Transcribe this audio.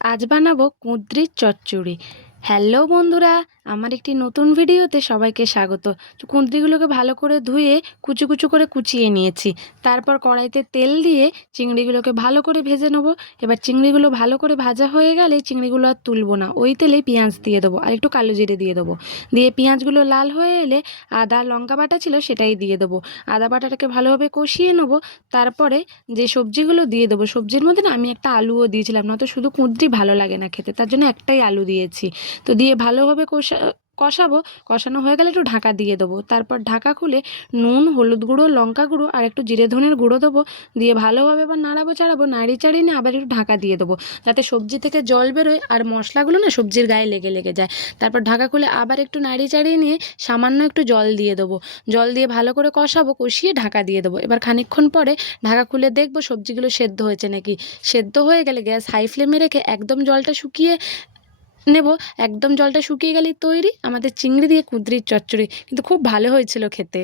আজ বানাবো কুঁদরির চচ্চড়ি। হ্যালো বন্ধুরা, আমার একটি নতুন ভিডিওতে সবাইকে স্বাগত। কুঁদরিগুলোকে ভালো করে ধুয়ে কুচু কুচু করে কুচিয়ে নিয়েছি। তারপর কড়াইতে তেল দিয়ে চিংড়িগুলোকে ভালো করে ভেজে নেবো। এবার চিংড়িগুলো ভালো করে ভাজা হয়ে গেলে চিংড়িগুলো আর তুলবো না, ওই তেলে পেঁয়াজ দিয়ে দেবো আর একটু কালো জিরে দিয়ে দেবো। দিয়ে পেঁয়াজগুলো লাল হয়ে এলে আদা লঙ্কা বাটা ছিল সেটাই দিয়ে দেবো। আদা বাটাটাকে ভালোভাবে কষিয়ে নেবো। তারপরে যে সবজিগুলো দিয়ে দেবো, সবজির মধ্যে না আমি একটা আলুও দিয়েছিলাম, না তো শুধু কুঁদরি ভালো লাগে না খেতে, তার জন্য একটাই আলু দিয়েছি। তো দিয়ে ভালোভাবে কষাবো। কষানো হয়ে গেলে একটু ঢাকা দিয়ে দেবো। তারপর ঢাকা খুলে নুন, হলুদ গুঁড়ো, লঙ্কা গুঁড়ো আর একটু জিরে ধনের গুঁড়ো দেবো। দিয়ে ভালোভাবে এবার নাড়াবো চাড়াবো, নাড়িয়ে চাড়িয়ে নিয়ে আবার একটু ঢাকা দিয়ে দেবো, যাতে সবজি থেকে জল বেরোয় আর মশলাগুলো না সবজির গায়ে লেগে লেগে যায়। তারপর ঢাকা খুলে আবার একটু নাড়িয়ে চাড়িয়ে নিয়ে সামান্য একটু জল দিয়ে দেবো। জল দিয়ে ভালো করে কষাবো, কষিয়ে ঢাকা দিয়ে দেবো। এবার খানিকক্ষণ পরে ঢাকা খুলে দেখবো সবজিগুলো সেদ্ধ হয়েছে নাকি। সেদ্ধ হয়ে গেলে গ্যাস হাই ফ্লেমে রেখে একদম জলটা শুকিয়ে নেব। একদম জলটা শুকিয়ে গেলেই তৈরি আমাদের চিংড়ি দিয়ে কুঁদরির চচ্চড়ি। কিন্তু খুব ভালো হয়েছিল খেতে।